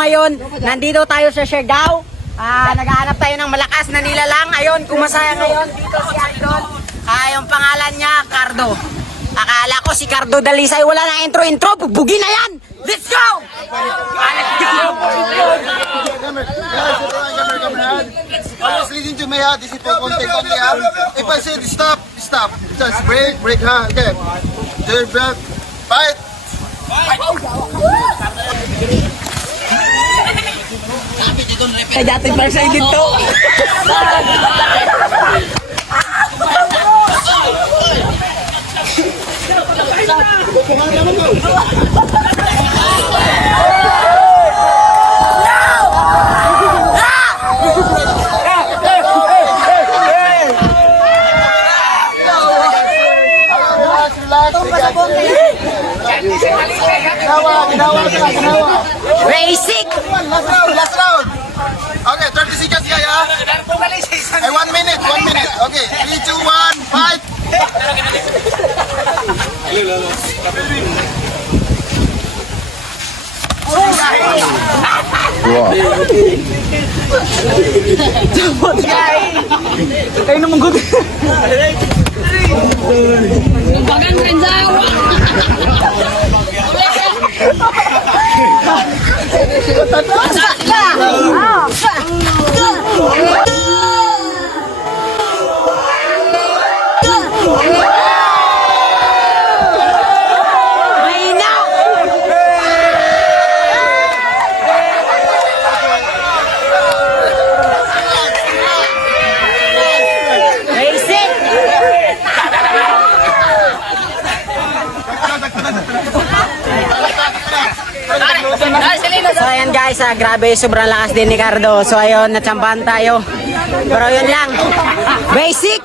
ngayon, nandito tayo sa Siargao. Naghahanap tayo ng malakas na nilalang. Ayun, kumasaya ngayon dito si Idol. Yung pangalan niya, Cardo. Akala ko si Cardo Dalisay, wala na intro. Bubugi na yan! Let's go! Always listen to me, ha? This is for content only, ha? If I say stop. Just break, ha? Okay. Turn back. Fight. Kaya dating parsay dito. Ginawa. Basic! Last round. Okay, 30 seconds, guys, ha? 1 minute. Okay, 3, 2, 1, fight. Kayo naman good. Bagan Renzawa. So ayan guys, grabe, sobrang lakas din ni Cardo. So ayun, natsambahan tayo. Pero yun lang, basic!